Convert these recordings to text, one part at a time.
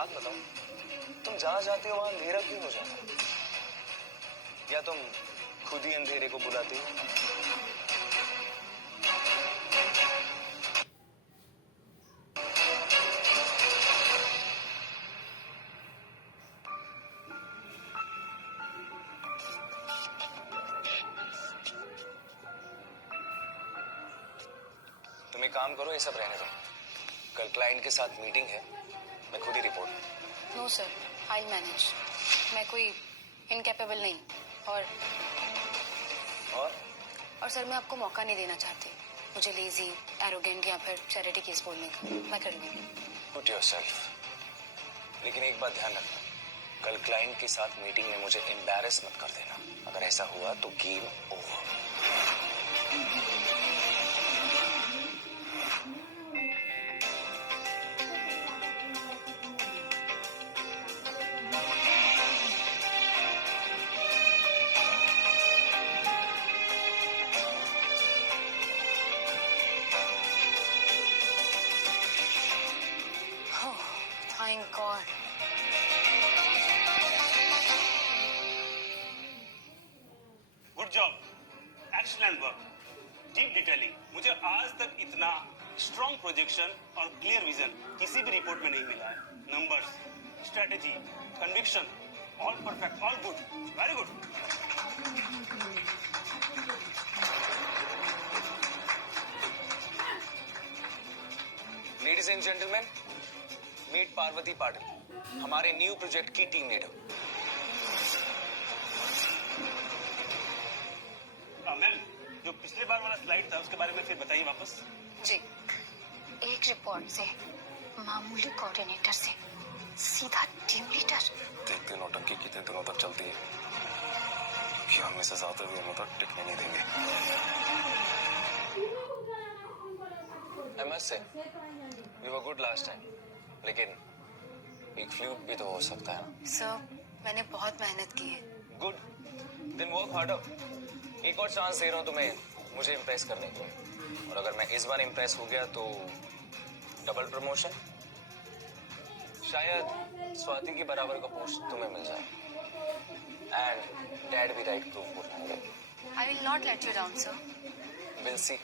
बात बताओ, तुम जहां जाते हो वहां अंधेरा क्यों हो जाता है? या तुम खुद ही अंधेरे को बुलाते हो? तुम एक काम करो, ये सब रहने दो। कल क्लाइंट के साथ मीटिंग है, मैं खुद ही report. No sir, I manage. मैं कोई इनकेपेबल नहीं। और सर, मैं आपको मौका नहीं देना चाहती। मुझे लेजी, एरोगेंट या फिर चैरिटी केस बोलने का। मैं कर लूंगी। Put yourself. लेकिन एक बात ध्यान रखना, कल क्लाइंट के साथ मीटिंग में मुझे एम्बैरेस मत कर देना। अगर ऐसा हुआ तो game over. Thank God. Good job, excellent work, deep detailing. मुझे आज तक इतना स्ट्रॉन्ग प्रोजेक्शन और क्लियर विजन किसी भी रिपोर्ट में नहीं मिला है। Numbers, strategy, conviction, all perfect, all good, very good. Ladies and gentleman, meet Parvati Patil, हमारे न्यू प्रोजेक्ट की टीम लीडर। मैम, जो पिछले बार वाला स्लाइड था उसके बारे में फिर बताइए वापस। जी, एक रिपोर्ट से मामूली कोऑर्डिनेटर से सीधा टीम लीडर। देखते नौटंकी कितने दिनों तक चलती है, क्योंकि हम इसे ज्यादा दिनों तक टिकने नहीं देंगे। I must say, we were good last time, लेकिन एक फ्लूक भी तो हो सकता है ना? सर, मैंने बहुत मेहनत की है। Good, then work harder. एक और चांस दे रहा हूँ तुम्हें मुझे इम्प्रेस करने के लिए, और अगर मैं इस बार इम्प्रेस हो गया तो डबल प्रमोशन, शायद स्वाति की बराबर का पोस्ट तुम्हें मिल जाए, एंड डैड भी राइट प्रूफ कर लेंगे। I will not let you down sir. Will see.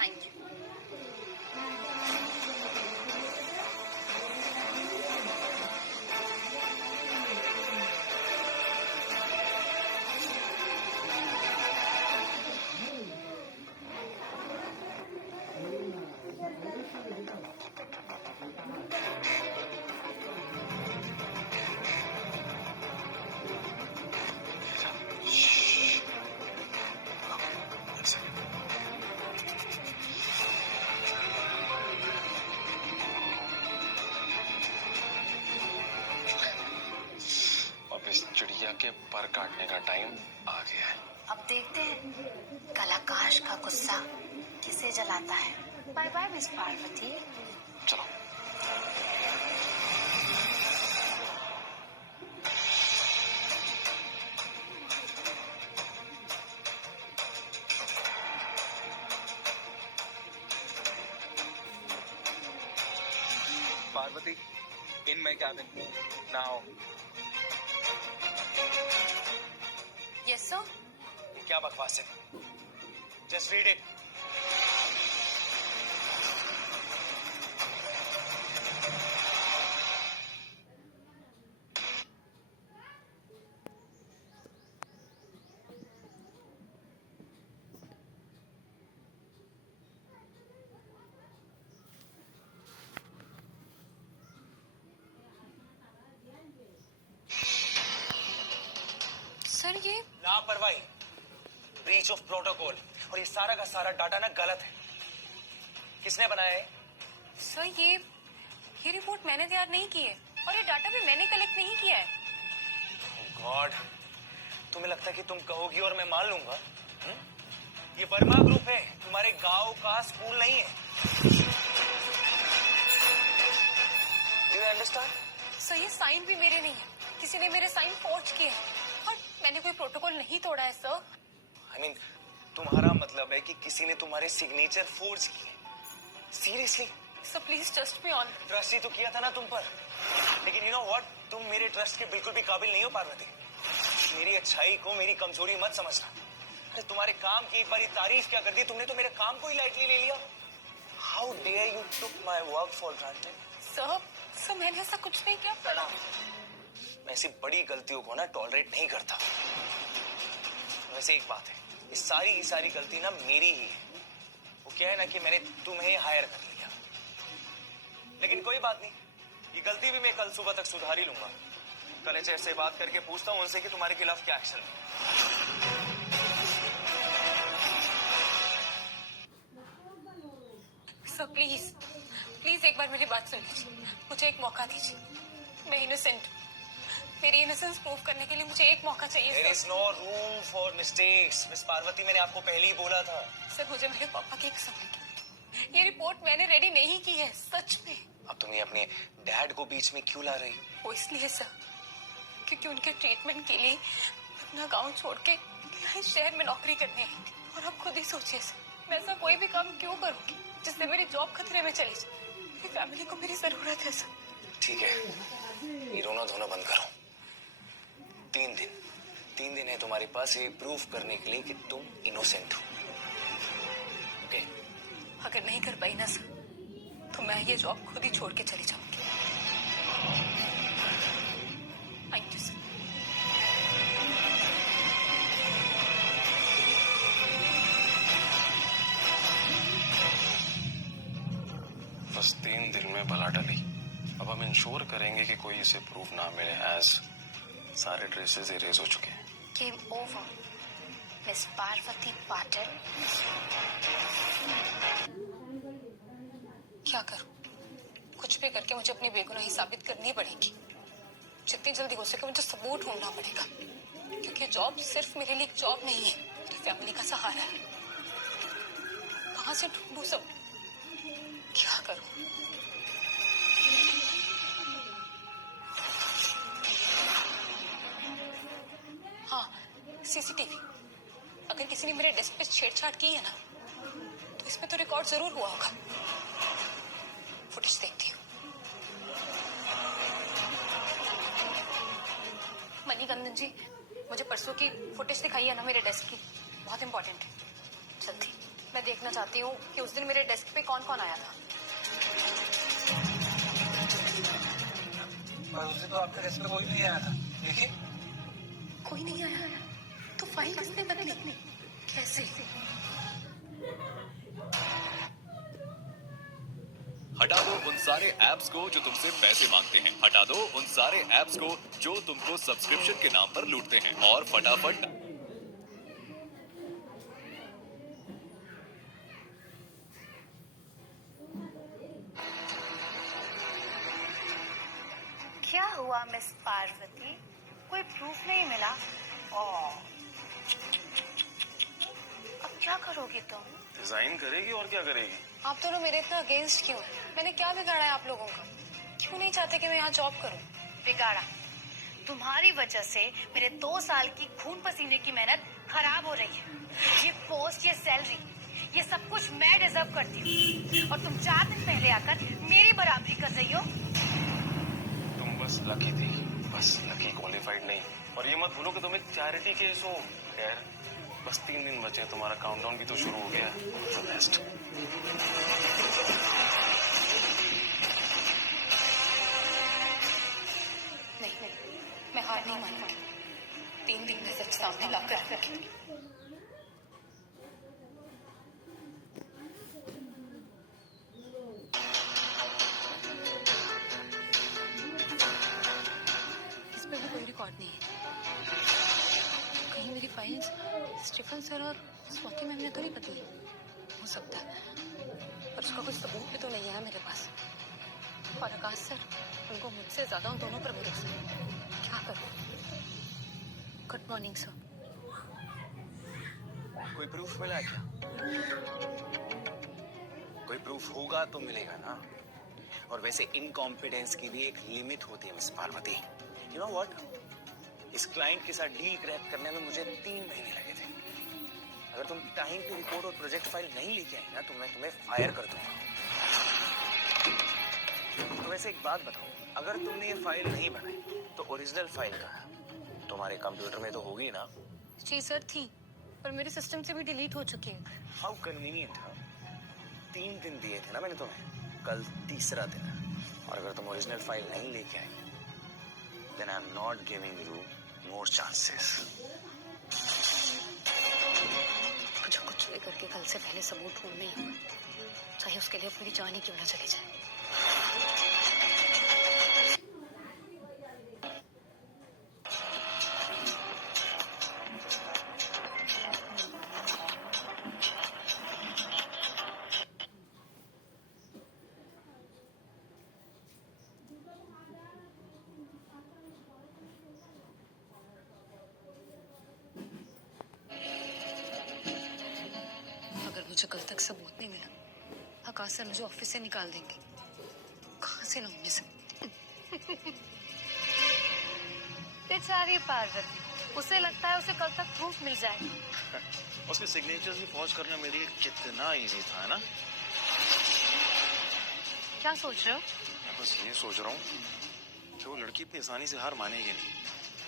Thank you. चिड़िया के पर काटने का टाइम आ गया है। अब देखते हैं कलाकाश का गुस्सा किसे जलाता है। Bye bye miss Parvati. चलो। Parvati, in my cabin now. Yes sir. क्या बकवास है? Just read it. सर, ये लापरवाही, ब्रीच ऑफ प्रोटोकॉल, और ये सारा का सारा डाटा ना गलत है। किसने बनाया है? सर, ये रिपोर्ट मैंने तैयार नहीं की है और ये डाटा भी मैंने कलेक्ट नहीं किया है। गॉड, तुम्हें लगता है कि तुम कहोगी और मैं मान लूंगा? ये वर्मा ग्रुप है, तुम्हारे गांव का स्कूल नहीं है। Do you understand? सर, ये साइन भी मेरे नहीं है, किसी ने मेरे साइन फोर्ज किए हैं और मैंने कोई प्रोटोकॉल नहीं तोड़ा है सर। I mean, तुम्हारा मतलब है कि किसी ने तुम्हारे सिग्नेचर फोर्ज किए? Seriously? Sir, please trust me on. Trust ही तो किया था ना तुम पर। लेकिन यू नो व्हाट, तुम मेरे ट्रस्ट के बिल्कुल भी काबिल नहीं हो पार्वती। मेरी अच्छाई को मेरी कमजोरी मत समझना। अरे तुम्हारे काम की एक बारी तारीफ क्या कर दी तुमने, तो मेरे काम को ही लाइटली ले लिया। How dare you took my work for granted. Sir मैंने ऐसा कुछ नहीं किया। मैं ऐसी बड़ी गलतियों को ना टॉलरेट नहीं करता। वैसे एक बात है, ये सारी की सारी गलती ना मेरी ही है। वो क्या है ना कि मैंने तुम्हें हायर कर लिया, लेकिन कोई बात नहीं, ये गलती भी मैं कल सुबह तक सुधार ही लूंगा। कल एचआर से बात करके पूछता हूँ उनसे कि तुम्हारे खिलाफ क्या एक्शन है। सर प्लीज एक बार मेरी बात सुन लीजिए, मुझे एक मौका दीजिए। मैं इनोसेंट हूँ, मेरी इनोसेंस प्रूव करने के लिए मुझे एक मौका चाहिए। There is no room for mistakes, miss Parvati. मैंने आपको पहले ही बोला था। सर मुझे मेरे पापा की कसम है, ये रिपोर्ट मैंने रेडी नहीं की है, सच में। अब तुम ये अपने डैड को बीच में क्यों ला रही हो? वो इसलिए सर, क्योंकि उनके ट्रीटमेंट के लिए अपना गांव छोड़ के यहाँ इस शहर में नौकरी करने आई थी। और आप खुद ही सोचिए सर, मैं ऐसा कोई भी काम क्यों करूंगी जिससे मेरी जॉब खतरे में चली जाए। मेरी फैमिली को मेरी जरूरत है सर। ठीक है, ये रोना धोना बंद करो। 3 दिन है तुम्हारे पास ये प्रूफ करने के लिए कि तुम इनोसेंट हो। ओके? अगर नहीं कर पाई ना सर, तो मैं ये जॉब खुद ही छोड़ के चली जाऊंगी। Thank you sir. बस 3 दिन में भला टली। अब हम इंश्योर करेंगे कि कोई इसे प्रूफ ना मिले, एज सारे ट्रेसेस इरेज हो चुके हैं। Game over miss Parvati Patil. क्या करूं? कुछ भी करके मुझे अपनी बेगुनाही साबित करनी पड़ेगी। जितनी जल्दी हो सके मुझे सबूत ढूंढना पड़ेगा, क्योंकि जॉब सिर्फ मेरे लिए एक जॉब नहीं है, मेरी फैमिली का सहारा है। कहां से ढूंढूं सब? क्या करूं? हाँ, सीसीटीवी। अगर किसी ने मेरे डेस्क पे छेड़छाड़ की है ना, तो इसमें तो रिकॉर्ड जरूर हुआ होगा। फुटेज देखती हूँ। मणिकंदन जी, मुझे परसों की फुटेज दिखाई है ना मेरे डेस्क की, बहुत इंपॉर्टेंट है। जल्दी, मैं देखना चाहती हूँ कि उस दिन मेरे डेस्क पे कौन कौन आया था। उस दिन तो आपके डेस्क पे कोई नहीं आया था, देखिए। कोई नहीं आया, तो फाइल किसने बदली? कैसे? हटा दो उन सारे ऐप्स को जो तुमसे पैसे मांगते हैं। हटा दो उन सारे ऐप्स को जो तुमको सब्सक्रिप्शन के नाम पर लूटते हैं, और फटाफट क्या हुआ मिस पार्वती? कोई प्रूफ नहीं मिला? अब क्या करोगी तुम? डिजाइन करेगी और क्या करेगी? आप दोनों मेरे इतना अगेंस्ट क्यों हैं? मैंने क्या बिगाड़ा है आप लोगों का? क्यों नहीं चाहते कि मैं यहाँ जॉब करूँ? बिगाड़ा? तुम्हारी वजह से मेरे 2 साल की खून पसीने की मेहनत खराब हो रही है। ये पोस्ट, ये सैलरी, ये सब कुछ मैं डिजर्व करती हूँ, और तुम 4 दिन पहले आकर मेरी बराबरी कर रही हो। तुम बस लकी थी, बस लकी, क्वालिफाइड नहीं। और ये मत भूलो कि तुम एक चैरिटी केस हो। यार बस 3 दिन बचे हैं, तुम्हारा काउंटडाउन भी तो शुरू हो गया। All the best. नहीं, मैं हार नहीं मानूंगी। 3 दिन में सच सामने लाकर रखूंगी। इसमें भी कोई रिकॉर्ड नहीं है। कहीं मेरी फाइल्स स्टीफन सर और स्वाति मैम ने तो नहीं बदली? हो सकता है, पर उसका कोई सबूत भी तो नहीं है मेरे पास। और आकाश सर, उनको मुझसे ज्यादा उन दोनों पर भरोसा है। क्या करूं? Good morning sir. कोई प्रूफ मिला क्या? कोई प्रूफ होगा तो मिलेगा ना। और वैसे इनकॉम्पिटेंस की भी एक लिमिट होती है miss Parvati. You know what, इस क्लाइंट के साथ डील क्रैक करने में मुझे 3 महीने लगे थे। अगर तुम टाइम की रिपोर्ट और प्रोजेक्ट फाइल नहीं लेके आई ना, तो मैं तुम्हें फायर कर दूंगा। तो वैसे एक बात बताओ, अगर तुमने ये फाइल नहीं बनाई तो ओरिजिनल फाइल कहाँ है? तुम्हारे कंप्यूटर में तो होगी ना? जी सर थी, पर मेरे सिस्टम से भी डिलीट हो चुकी है। How convenient. हाँ, 3 दिन दिए थे ना मैंने तुम्हें, कल तीसरा दिन है। और अगर तुम ओरिजिनल फाइल नहीं लेके आई, then I'm not giving you more chances. मुझे कुछ भी करके कल से पहले सबूत ढूंढने ही होगा, चाहे उसके लिए मेरी जान ही क्यों ना चली जाए। अगर मुझे कल तक सबूत नहीं मिला, आकाश सर मुझे ऑफिस से निकाल देंगे। कहाँ से लाऊं मैं सबूत? बेचारी पार्वती, उसे लगता है उसे कल तक प्रूफ मिल जाएगा। उसके सिग्नेचर्स भी फॉर्ज करना मेरे लिए कितना इजी था, है ना? क्या सोच रहे हो? मैं बस ये सोच रहा हूँ कि वो लड़की इतनी आसानी से हार मानेगी नहीं।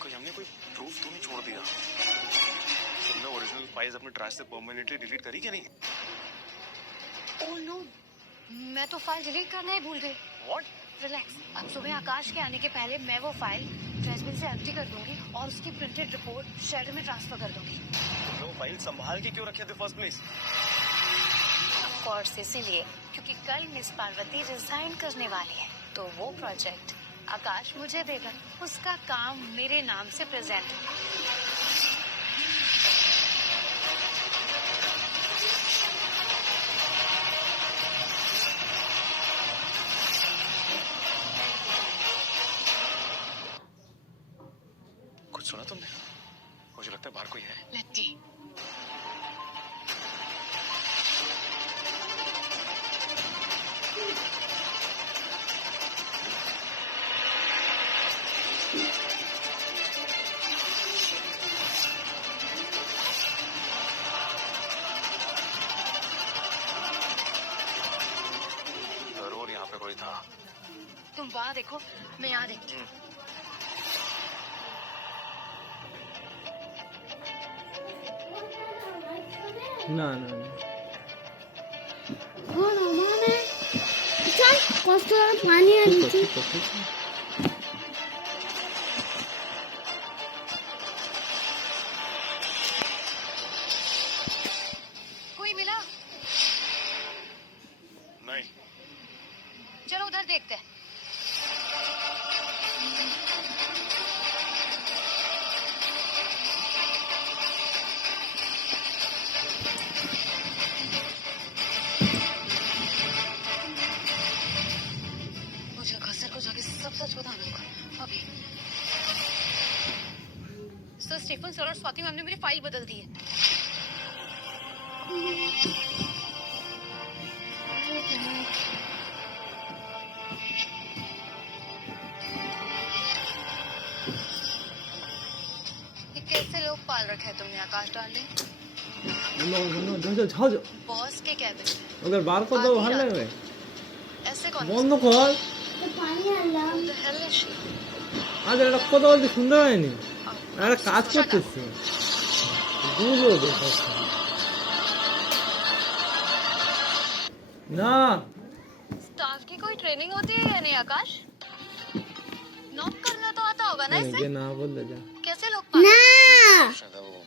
कोई हमने कोई प्रूफ तो नहीं छोड़ दिया? तुमने ओरिजिनल फाइल्स अपने ट्रैश से परमानेंटली डिलीट करी क्या नहीं? ओह नो, मैं तो फाइल डिलीट करना ही भूल गई। व्हाट? रिलैक्स, अब सुबह आकाश के आने के पहले मैं वो फाइल ट्रैश बिन से एम्प्टी कर दूंगी और उसकी प्रिंटेड रिपोर्ट शेडर में ट्रांसफर कर दूंगी। तुमने वो फाइल संभाल के क्यों रखे थे फर्स्ट प्लेस? ऑफ कोर्स इसीलिए क्योंकि कल मिस पार्वती रिजाइन करने वाली है, तो वो प्रोजेक्ट आकाश मुझे देगा। उसका काम मेरे नाम से प्रेजेंट होगा। कुछ सुना तुमने? मुझे लगता है बाहर कोई है। लट्टी, जरूर यहाँ पे कोई था। तुम वहाँ देखो, मैं यहाँ देखती हूँ। না না না মানে চল কষ্ট করে পানি আনছি ঠিক আছে कोई मिला? नहीं। चलो उधर देखते हैं। मुझे आकाश सर को जाके सब सच बताना होगा अभी। सर, स्टीफन सर और स्वाति मैम ने मेरी फाइल बदल दी है। ये कैसे लोग पाल रखे हैं तुमने आकाश डार्लिंग? বন্ধ যাও बॉस के कैबिन में ওদের বার করে দাও ভালো লাগবে ऐसे कौन বন্ধ কর পানি আনলাম Who the hell is she? আজ একটা কথা বলতে সুন্দর হয়নি একটা কাজ করতেছি বুঝো না स्टाफ की कोई ट्रेनिंग होती है या नहीं आकाश? नॉक करना तो आता होगा ना इसे? ये ना बोल जा कैसे लोग না शायद वो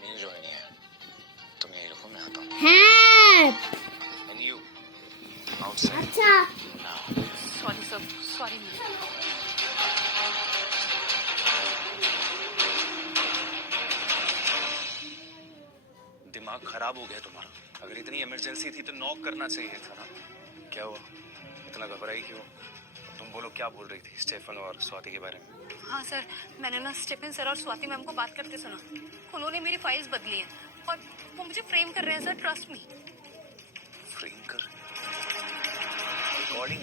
मेरी जो नहीं है। तुम यही रुको, मैं आता हूँ। হ্যাঁ And you outside আচ্ছা now. Sorry sir, sorry ma'am. दिमाग खराब हो गया तुम्हारा। अगर इतनी इमरजेंसी थी तो नॉक करना चाहिए था ना। क्या हुआ, इतना घबराई क्यों? तुम बोलो, क्या बोल रही थी स्टेफन और स्वाति के बारे में? हाँ सर, मैंने ना स्टीफन सर और स्वाति मैम को बात करते सुना। उन्होंने मेरी फाइल्स बदली हैं और वो मुझे फ्रेम कर रहे हैं सर, ट्रस्ट मी। फ्रेम कर? रिकॉर्डिंग?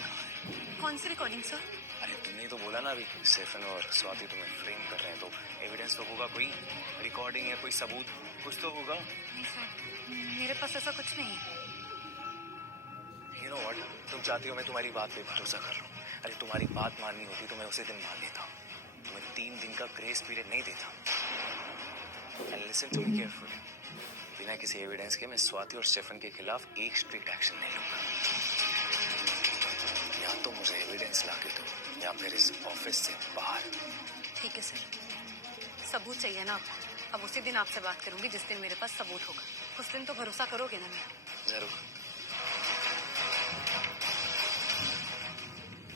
कौन सी रिकॉर्डिंग सर? अरे तुमने तो बोला ना अभी, स्टेफन और स्वाति तुम्हें फ्रेम कर रहे हैं, तो एविडेंस तो होगा कोई। रिकॉर्डिंग या कोई सबूत कुछ तो होगा। नहीं सर, मेरे पास ऐसा कुछ नहीं है। You know what? तुम चाहती हो मैं तुम्हारी बात पे भरोसा कर लूं। अरे तुम्हारी बात माननी होती तो मैं उसी दिन मान लेता। तुम्हें 3 दिन का ग्रेस पीरियड नहीं देता। And listen to me carefully, बिना किसी एविडेंस के मैं स्वाति और स्टेफन के खिलाफ एक स्ट्रिक्ट एक्शन नहीं लूंगा। या तो मुझे एविडेंस ला के दो या फिर इस ऑफिस से बाहर। ठीक है सर, सबूत चाहिए ना आपको? अब उसी दिन आपसे बात करूंगी जिस दिन मेरे पास सबूत होगा। उस दिन तो भरोसा करोगे ना? मैं जरूर।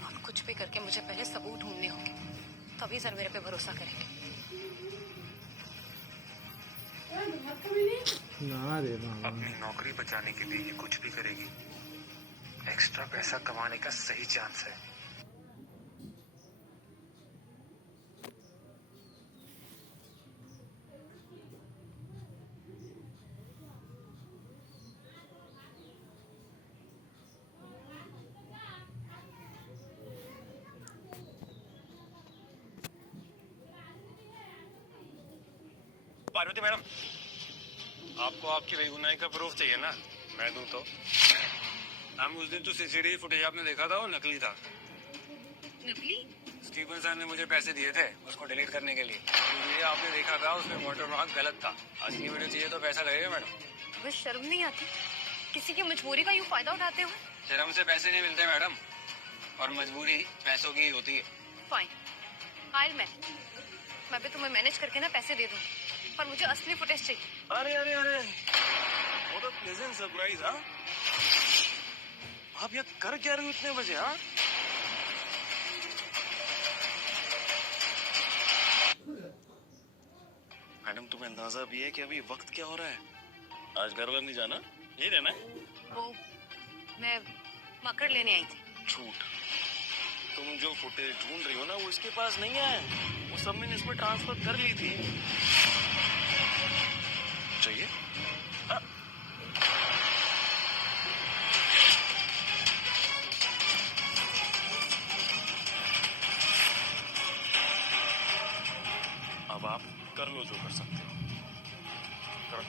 आप कुछ भी करके मुझे पहले सबूत ढूंढने होंगे, तभी सर मेरे पे भरोसा करेंगे। ना रे बाबा, अपनी नौकरी बचाने के लिए ये कुछ भी करेगी। एक्स्ट्रा पैसा कमाने का सही चांस है। पार्वती मैडम, आपको आपकी बेगुनाही का प्रूफ चाहिए ना? मैं दूं तो? मैम उस दिन जो सीसीटीवी फुटेज आपने देखा था वो नकली था। नकली? स्टीफन सर ने मुझे पैसे दिए थे उसको डिलीट करने के लिए। ये आपने देखा था उसमें वाटरमार्क गलत था। असली वीडियो चाहिए तो पैसा लगेगा मैडम। बस शर्म नहीं आती किसी की मजबूरी का यूं फायदा उठाते हो? शर्म से पैसे नहीं मिलते मैडम, और मजबूरी पैसों की ही होती है। फाइन, आई मैनेज। मैं भी तुम्हें मैनेज करके ना पैसे दे दूं, पर मुझे असली फुटेज चाहिए। अरे अरे अरे, वो तो प्लेजेंट सरप्राइज। हाँ, आप यहाँ कर क्या रही हो इतने बजे? हाँ, मैडम तुम्हें अंदाजा भी है कि अभी वक्त क्या हो रहा है? आज घर वाला नहीं जाना, यही रहना है? वो मैं मकड़ लेने आई थी। झूठ। तुम जो फुटेज ढूंढ रही हो ना वो इसके पास नहीं है, वो सब मैंने इसमें ट्रांसफर कर ली थी। चाहिए? अब आप कर लो जो कर सकते हो। करो।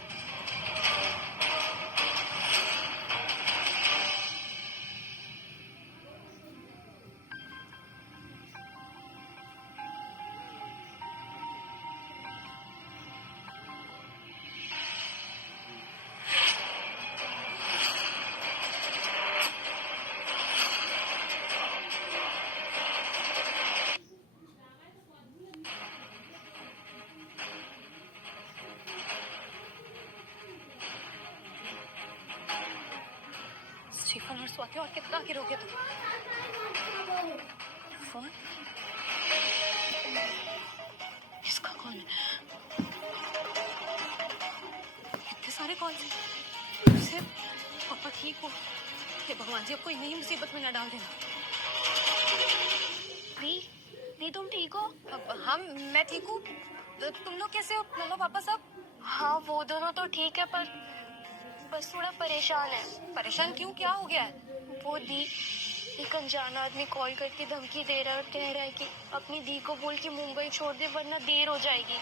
स्टीफन और स्वाति और कितना गिरोगे तुम? फोन इसका कौन है? इतने सारे कॉल से पापा ठीक हो? हे भगवान जी, अब कोई नई मुसीबत में न डाल देना। दी तुम ठीक हो? हम मैं ठीक हूँ, तुम लोग कैसे हो? मम्मा पापा सब? हाँ वो दोनों तो ठीक है, पर बस थोड़ा परेशान है। परेशान क्यों? क्या हो गया है? वो दी एक अनजान आदमी कॉल करके धमकी दे रहा है और कह रहा है कि अपनी दी को बोल के मुंबई छोड़ दे वरना देर हो जाएगी।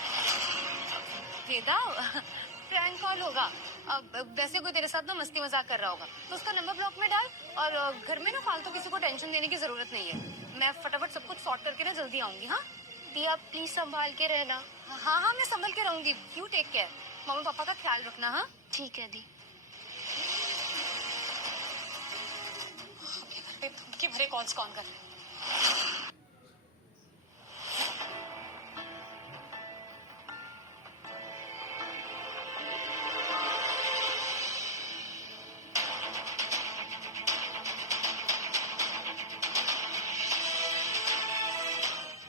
वेदा, प्रैंक कॉल होगा। अब वैसे कोई तेरे साथ ना मस्ती मजाक कर रहा होगा, तो उसका नंबर ब्लॉक में डाल। और घर में ना फालतू किसी को टेंशन देने की जरूरत नहीं है। मैं फटाफट सब कुछ सॉर्ट करके ना जल्दी आऊंगी। हाँ दी आप प्लीज संभाल के रहना। हाँ हाँ, मैं संभल के रहूंगी। You take care. Mummy papa का ख्याल रखना। हाँ ठीक है दी। घर पे धमकी भरे कॉल्स कौन कर रहे हैं?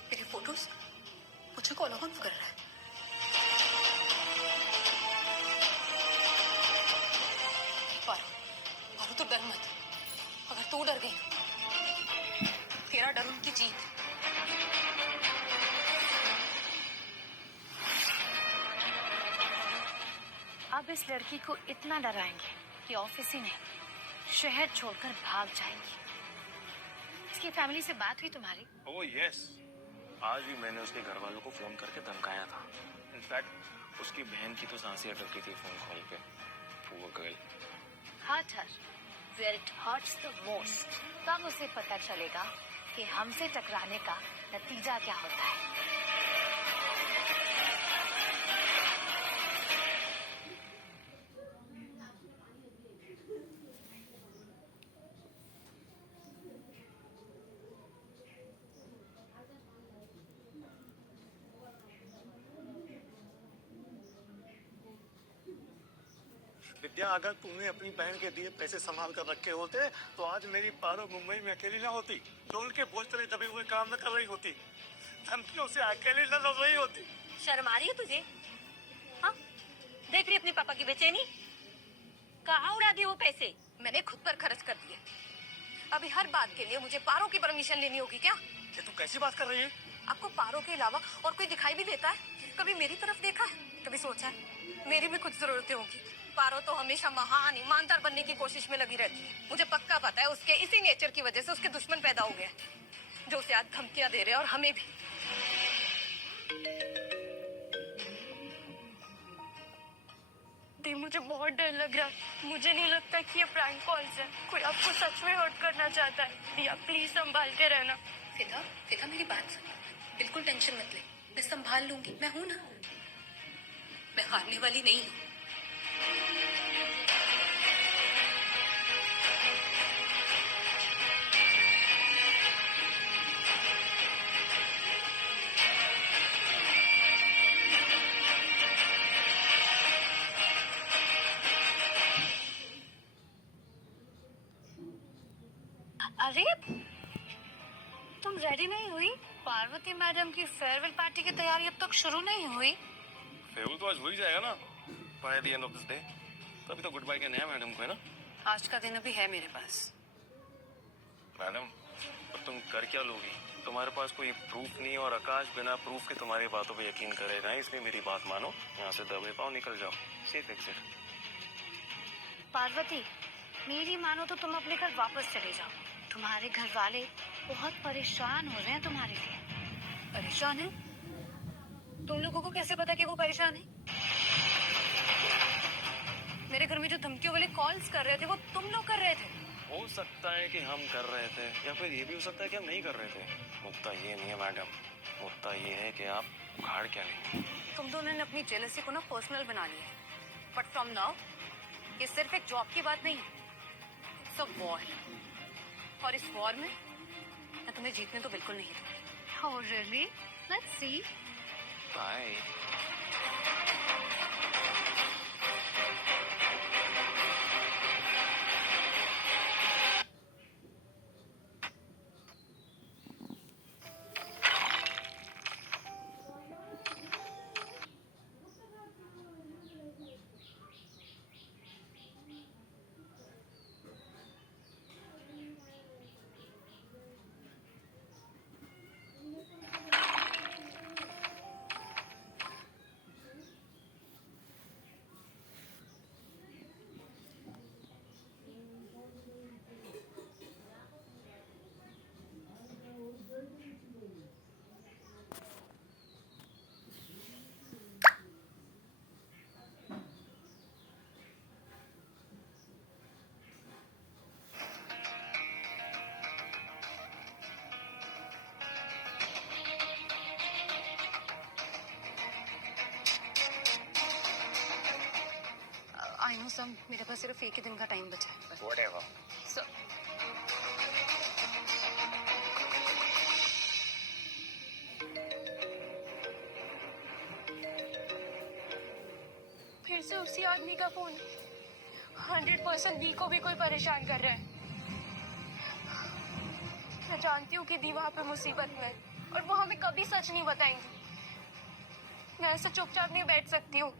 मेरे फोटोज मुझे कॉल ऑन कर रहा है। पारो तू डर मत। अगर तू डर गई, तेरा डर उनकी जीत। अब इस लड़की को इतना डराएंगे कि ऑफिस ही नहीं शहर छोड़कर भाग जाएगी। इसकी फैमिली से बात हुई तुम्हारी? ओह यस, आज भी मैंने उसके घर वालों को फोन करके धमकाया था। इनफैक्ट उसकी बहन की तो सांसें अटक गई थी फोन कॉल पे। Poor girl. हाँ ठर, where it hurts the most. तब उसे पता चलेगा कि हमसे टकराने का नतीजा क्या होता है। विद्या, अगर तुमने अपनी बहन के दिए पैसे संभाल कर रखे होते तो आज मेरी पारो मुंबई में अकेली ना होती, टोल के बोझ तले दबे हुए काम न कर रही होती, धमकियों से अकेली न लड़ रही होती। शर्म आ रही है तुझे? हाँ, देख रही अपने पापा की बेचैनी? कहाँ उड़ा दिए वो पैसे? मैंने खुद पर खर्च कर दिए। अभी हर बात के लिए मुझे पारो की परमिशन लेनी होगी क्या? ये तू कैसी बात कर रही है? आपको पारो के अलावा और कोई दिखाई भी देता है? कभी मेरी तरफ देखा है? कभी सोचा है मेरी भी कुछ जरूरतें होंगी? पारो तो हमेशा महान ईमानदार बनने की कोशिश में लगी रहती है। मुझे पक्का पता है उसके इसी नेचर की वजह से उसके दुश्मन पैदा हो गए जो उसे आज धमकियां दे रहे हैं, और हमें भी। मुझे बहुत डर लग रहा है। मुझे नहीं लगता कि ये प्रैंक कॉल्स है। कोई आपको सच में हर्ट करना चाहता है। या प्लीज संभाल के रहना। फिदा मेरी बात सुन, बिल्कुल टेंशन मत ले, मैं संभाल लूंगी। मैं हूं ना, मैं हारने वाली नहीं हूं। अरे तुम रेडी नहीं हुई? पार्वती मैडम की फेयरवेल पार्टी की तैयारी अब तक शुरू नहीं हुई। फेयरवेल तो आज हो ही जाएगा ना, by the end of this day. तभी तो गुड बाय कहना है मैडम को, है ना? आज का दिन अभी है मेरे पास। मैडम, अब तुम कर क्या लोगी? तुम्हारे पास कोई प्रूफ नहीं, और आकाश बिना प्रूफ के तुम्हारी बातों पे यकीन करेगा, इसलिए मेरी बात मानो, यहाँ से दबे पाओ निकल जाओ। Safe exit. पार्वती, मेरी मानो तो तुम अपने घर वापस चले जाओ। तुम्हारे घर वाले बहुत परेशान हो रहे हैं तुम्हारे लिए। परेशान है? तुम लोगों को कैसे पता कि वो परेशान है? मेरे घर में जो धमकियों वाले कॉल्स कर रहे थे वो तुम लोग कर रहे थे। हो सकता है कि हम कर रहे थे, या फिर ये भी हो सकता है कि हम नहीं कर रहे थे। मुद्दा ये नहीं है मैडम, मुद्दा ये है कि आप उखाड़ क्या लेंगे। तुम दोनों ने अपनी जेलसी को ना पर्सनल बना लिया, बट फ्रॉम नाउ ये सिर्फ एक जॉब की बात नहीं, इट्स अ वॉर। और इस वॉर में मैं तुम्हें जीतने तो बिल्कुल नहीं दूंगी। Oh really? Let's see. Bye. I know some, मेरे पास सिर्फ एक ही दिन का टाइम बचा है। Whatever. सर, फिर से उसी आदमी का फोन। 100% बी को भी कोई परेशान कर रहा है। मैं जानती हूँ कि दी वहाँ पे मुसीबत में, और वो हमें कभी सच नहीं बताएंगी। मैं ऐसे चुपचाप नहीं बैठ सकती हूँ।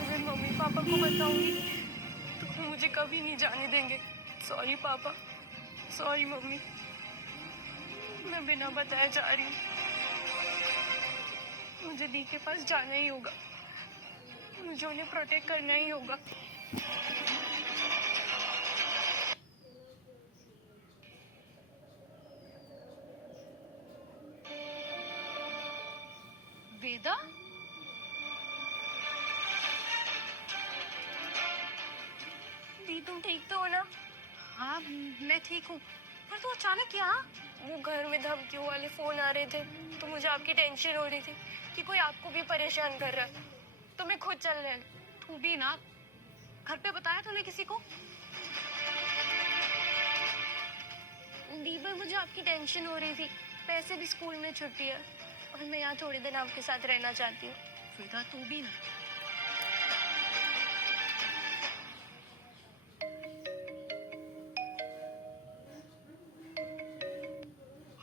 अगर मम्मी पापा को बताऊंगी तो वो मुझे कभी नहीं जाने देंगे। सॉरी पापा, सॉरी मम्मी, मैं बिना बताए जा रही हूँ। मुझे दी के पास जाना ही होगा। मुझे उन्हें प्रोटेक्ट करना ही होगा। वेदा, दी तुम ठीक तो हो ना? हाँ मैं ठीक हूँ, पर तू अचानक यहाँ? वो घर में धमकियों वाले फोन आ रहे थे तो मुझे आपकी टेंशन हो रही थी कि कोई आपको भी परेशान कर रहा है, तो मैं खुद चल रहा। तू भी ना, घर पे बताया तूने किसी को? दीपक, मुझे आपकी टेंशन हो रही थी। वैसे भी स्कूल में छुट्टी है और मैं यहाँ थोड़े दिन आपके साथ रहना चाहती हूँ। वेदा तू भी ना।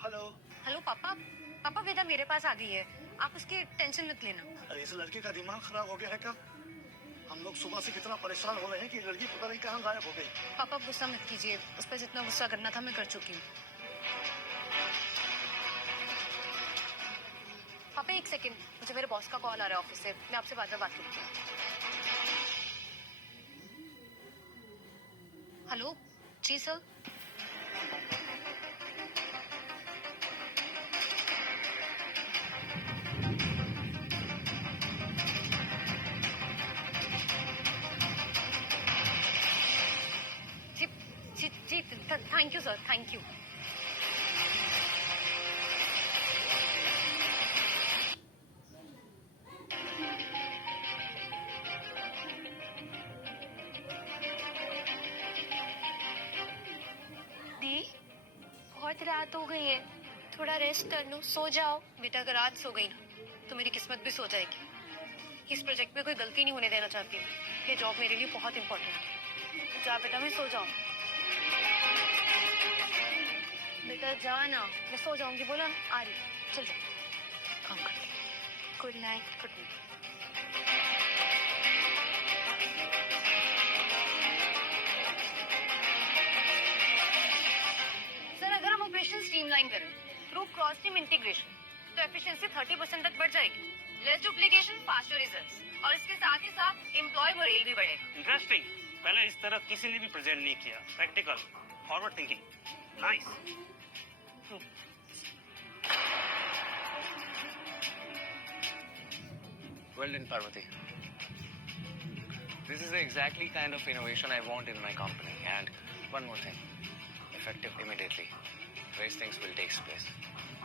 हेलो। हेलो पापा, पापा वेदा मेरे पास आ गई है, आप उसकी टेंशन मत लेना। अरे इस लड़के का दिमाग खराब हो गया है क्या? हम लोग सुबह से कितना परेशान हो रहे हैं कि लड़की पता नहीं कहाँ गायब हो गई। पापा गुस्सा मत कीजिए, उस पर जितना गुस्सा करना था मैं कर चुकी हूँ। पापा एक सेकंड, मुझे मेरे बॉस का कॉल आ रहा है ऑफिस से, मैं आपसे बाद में बात करती हूँ। हेलो जी सर। जी जी जी thank you sir, thank you. दी, बहुत रात हो गई है, थोड़ा रेस्ट कर लो, सो जाओ। बेटा अगर आज सो गई ना तो मेरी किस्मत भी सो जाएगी। इस प्रोजेक्ट में कोई गलती नहीं होने देना चाहती हूँ। ये जॉब मेरे लिए बहुत इंपॉर्टेंट है। जा बेटा, मैं सो जाऊँ। बेटा जा ना, मैं सो जाऊंगी, बोला आ रही, चल जा काम कर। Good night. Good night. Sir अगर हम ऑपरेशन स्ट्रीमलाइन करें थ्रू क्रॉस टीम इंटीग्रेशन तो एफिशिएंसी 30% तक बढ़ जाएगी। लेस डुप्लीकेशन, फास्टर रिजल्ट्स, और इसके साथ ही साथ एम्प्लॉय मोरेल भी बढ़ेगा। इंटरेस्टिंग, पहले इस तरह किसी ने भी प्रेजेंट नहीं किया। Practical, forward thinking, nice. Well done, Parvati. This is the exactly kind of innovation I want in my company. And one more thing, effective immediately. Race things will take place.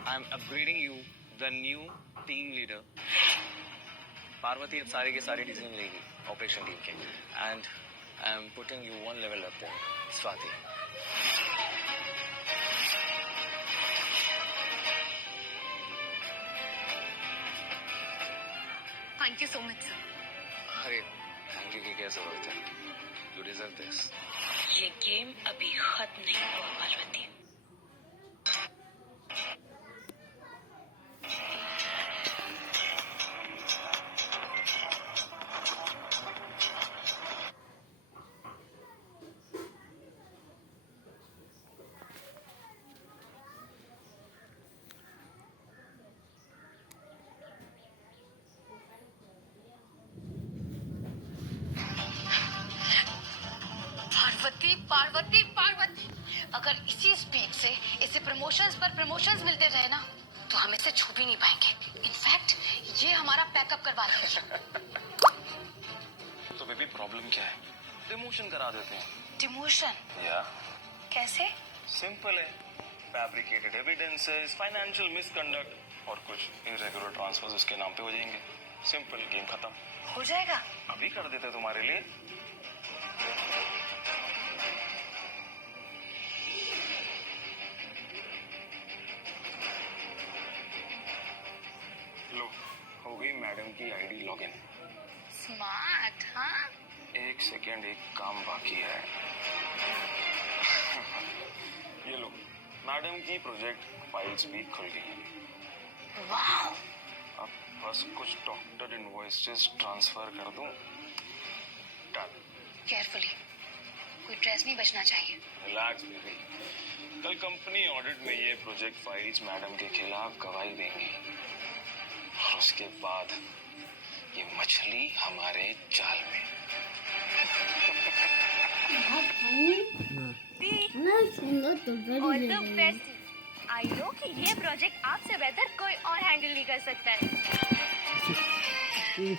I'm upgrading you, the new team leader. Parvati अब सारी के सारी decision लेगी operation team के. And I'm putting you one level up there, Swati. Thank you so much sir. अरे thank you की क्या जरूरत है? You deserve this. ये गेम अभी खत्म नहीं हुआ पार्वती। पार्वती पार्वती पार्वती, अगर इसी स्पीड से इसे प्रमोशंस पर प्रमोशंस मिलते रहे ना तो हम इसे छू भी नहीं पाएंगे। इनफैक्ट ये हमारा पैकअप करवा देगा। तो बेबी प्रॉब्लम क्या है? डिमोशन करा देते हैं। डिमोशन? या कैसे? सिंपल है, फैब्रिकेटेड एविडेंसेस, फाइनेंशियल मिसकंडक्ट और कुछ इरेगुलर ट्रांसफर्स उसके नाम पे हो जाएंगे। सिंपल, गेम खत्म। हो जाएगा? अभी कर देते तुम्हारे लिए। लो, हो गई मैडम की आईडी लॉगिन। स्मार्ट, हाँ? एक सेकेंड, एक काम बाकी है। ये लो, मैडम की प्रोजेक्ट फाइल्स भी खुल गई हैं। वाह! अब बस कुछ डॉक्टर इनवॉइसेस ट्रांसफर कर दूं। डन। केयरफुली, कोई ड्रेस नहीं बचना चाहिए। रिलैक्स बेबी, कल कंपनी ऑडिट में ये प्रोजेक्ट फाइल्स मैडम के खिलाफ गवाही देंगी और उसके बाद ये मछली हमारे जाल में। না সুন্দর তো all the best. I know कि ये प्रोजेक्ट आपसे बेहतर कोई और हैंडल नहीं कर सकता है।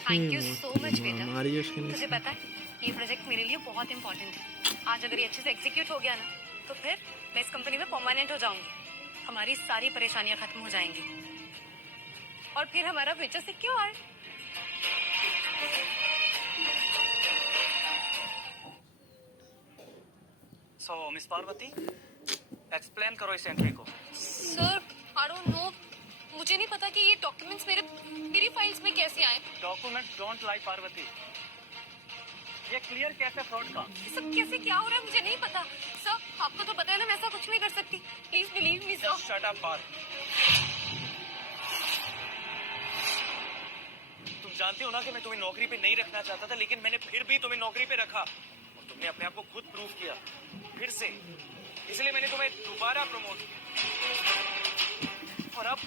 थैंक यू सो मच बेटा। तुझे पता है ये प्रोजेक्ट मेरे लिए बहुत इंपॉर्टेंट है। आज अगर ये अच्छे से एग्जीक्यूट हो गया ना तो फिर मैं इस कंपनी में परमानेंट हो जाऊंगी। हमारी सारी परेशानियां खत्म हो जाएंगी और फिर हमारा फ्यूचर सिक्योर। सो मिस पार्वती, एक्सप्लेन करो इस एंट्री को। सर आई डोंट नो, मुझे नहीं पता कि ये डॉक्यूमेंट्स मेरी फाइल्स में कैसे आए। डॉक्यूमेंट डोंट लाई पार्वती, ये क्लियर कैसे फ्रॉड का। ये सब कैसे क्या हो रहा है मुझे नहीं पता। सर आपको तो पता है ना मैं ऐसा कुछ नहीं कर सकती। Please believe me sir. Shut up पार। तुम जानती हो ना कि मैं तुम्हें नौकरी पे नहीं रखना चाहता था, लेकिन मैंने फिर भी तुम्हें नौकरी पे रखा और तुमने अपने आप को खुद प्रूव किया फिर से, इसलिए मैंने तुम्हें दोबारा प्रमोट किया। और अब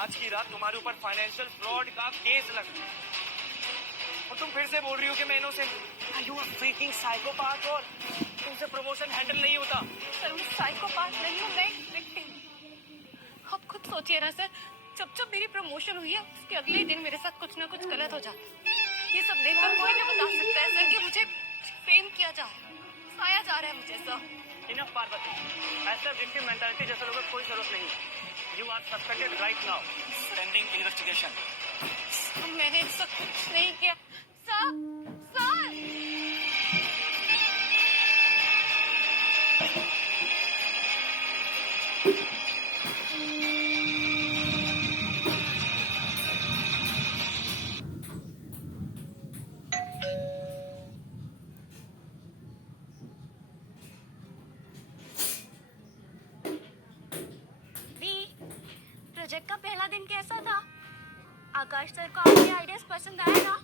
आज की रात तुम्हारे ऊपर फाइनेंशियल फ्रॉड का केस लगा और तुम फिर से बोल रही हो कि मैं innocent. Are you a freaking psychopath और तुमसे प्रमोशन हैंडल नहीं होता। सर मैं साइकोपैथ नहीं हूँ, मैं एक विक्टिम। आप खुद सोचिए ना सर, जब मेरी प्रमोशन हुई है उसके अगले ही दिन मेरे साथ कुछ ना कुछ गलत हो जाता। ये सब देखकर कोई भी बता सकता है सर कि मुझे फ्रेम किया जा रहा है, फंसाया जा रहा है मुझे सर। इनफ पार्वती, ऐसा विक्टिम मेंटालिटी जैसे लोगों को कोई जरूरत नहीं है। You are suspected right now, pending investigation. मैंने ऐसा कुछ नहीं किया सर। सर प्रोजेक्ट का पहला दिन कैसा था? आकाश सर को आपके आइडियाज पसंद आया ना?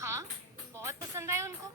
हाँ बहुत पसंद आए उनको।